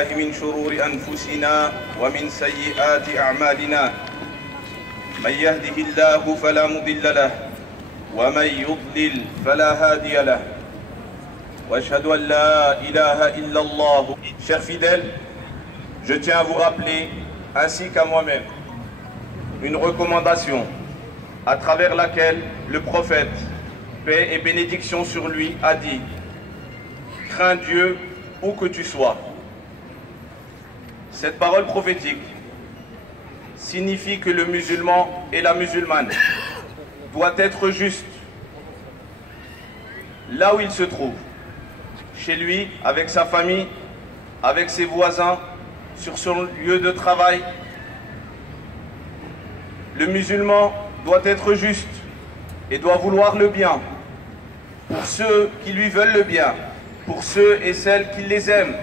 بالله من شرور أنفسنا ومن سيئات أعمالنا من يهده الله فلا مضل له ومن يضلل فلا هادي له وأشهد أن لا إله إلا الله. Chers fidèles, je tiens à vous rappeler, ainsi qu'à moi-même, une recommandation à travers laquelle le prophète, paix et bénédiction sur lui, a dit: crains Dieu où que tu sois. Cette parole prophétique signifie que le musulman et la musulmane doit être juste là où il se trouve, chez lui, avec sa famille, avec ses voisins, sur son lieu de travail. Le musulman doit être juste et doit vouloir le bien pour ceux qui lui veulent le bien, pour ceux et celles qui les aiment.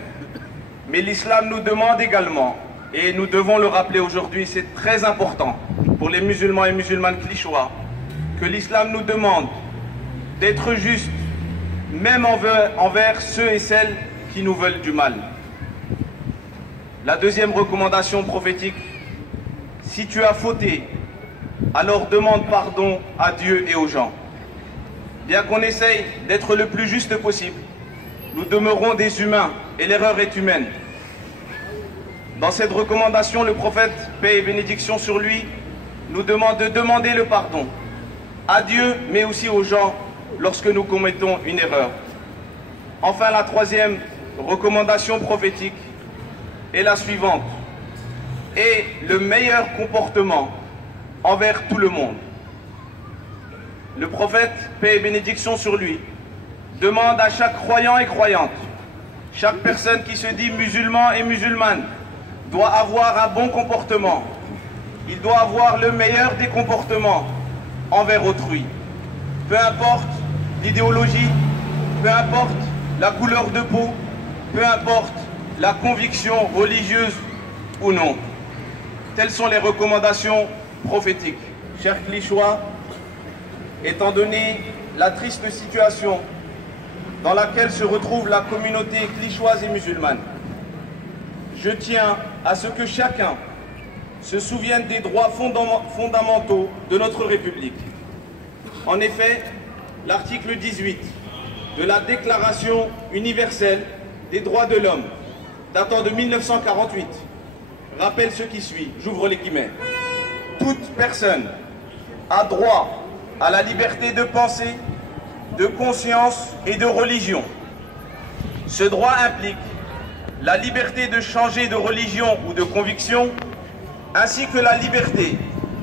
Mais l'islam nous demande également, et nous devons le rappeler aujourd'hui, c'est très important pour les musulmans et musulmanes clichois, que l'islam nous demande d'être juste, même envers ceux et celles qui nous veulent du mal. La deuxième recommandation prophétique: si tu as fauté, alors demande pardon à Dieu et aux gens. Bien qu'on essaye d'être le plus juste possible, nous demeurons des humains et l'erreur est humaine. Dans cette recommandation, le prophète, paix et bénédiction sur lui, nous demande de demander le pardon à Dieu, mais aussi aux gens lorsque nous commettons une erreur. Enfin, la troisième recommandation prophétique est la suivante: et le meilleur comportement envers tout le monde. Le prophète, paix et bénédiction sur lui, demande à chaque croyant et croyante, chaque personne qui se dit musulman et musulmane, doit avoir un bon comportement. Il doit avoir le meilleur des comportements envers autrui. Peu importe l'idéologie, peu importe la couleur de peau, peu importe la conviction religieuse ou non. Telles sont les recommandations prophétiques. Chers Clichois, étant donné la triste situation dans laquelle se retrouve la communauté clichoise et musulmane, je tiens à ce que chacun se souvienne des droits fondamentaux de notre République. En effet, l'article 18 de la Déclaration universelle des droits de l'homme, datant de 1948, rappelle ce qui suit, j'ouvre les guillemets: toute personne a droit à la liberté de pensée, de conscience et de religion. Ce droit implique la liberté de changer de religion ou de conviction, ainsi que la liberté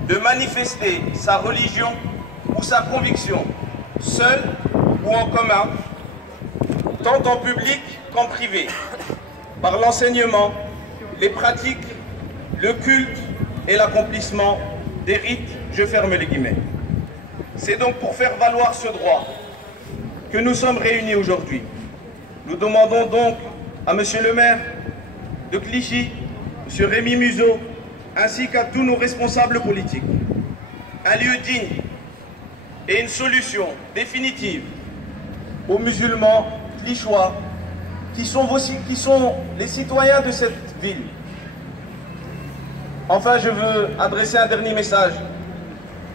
de manifester sa religion ou sa conviction, seul ou en commun, tant en public qu'en privé, par l'enseignement, les pratiques, le culte et l'accomplissement des rites, je ferme les guillemets. C'est donc pour faire valoir ce droit que nous sommes réunis aujourd'hui. Nous demandons donc à Monsieur le maire de Clichy, Monsieur Rémi Muzeau, ainsi qu'à tous nos responsables politiques, un lieu digne et une solution définitive aux musulmans clichois qui sont les citoyens de cette ville. Enfin, je veux adresser un dernier message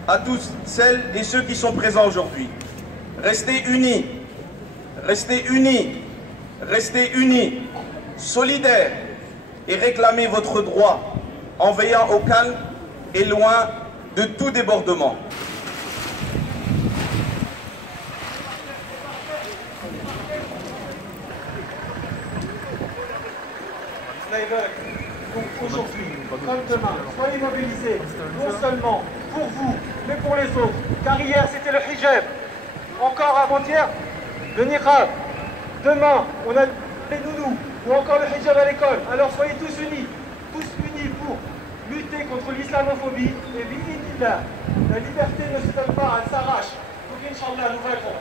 à tous celles et ceux qui sont présents aujourd'hui. Restez unis, restez unis, restez unis, solidaires et réclamez votre droit en veillant au calme et loin de tout débordement. Donc aujourd'hui, comme demain, soyez mobilisés, non seulement pour vous, mais pour les autres. Car hier, c'était le hijab. Encore avant-hier, le niqab. Demain, on a les nounous, ou encore le hijab à l'école. Alors soyez tous unis pour lutter contre l'islamophobie. Et bi'idhnillah, la liberté ne se donne pas, elle s'arrache. Donc Inch'Allah, nous répondons.